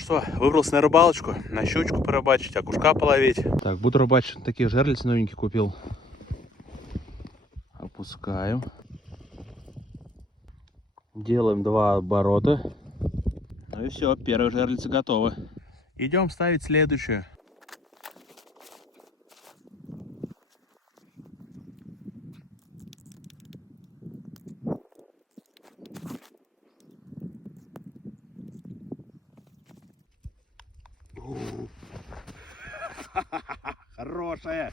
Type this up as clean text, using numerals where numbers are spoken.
Что, выбрался на рыбалочку, на щучку порыбачить, окушка половить. Так, буду рыбачить, такие жерлицы новенькие купил. Опускаю. Делаем 2 оборота. Ну и все, первая жерлица готова. Идем ставить следующую. Хорошая.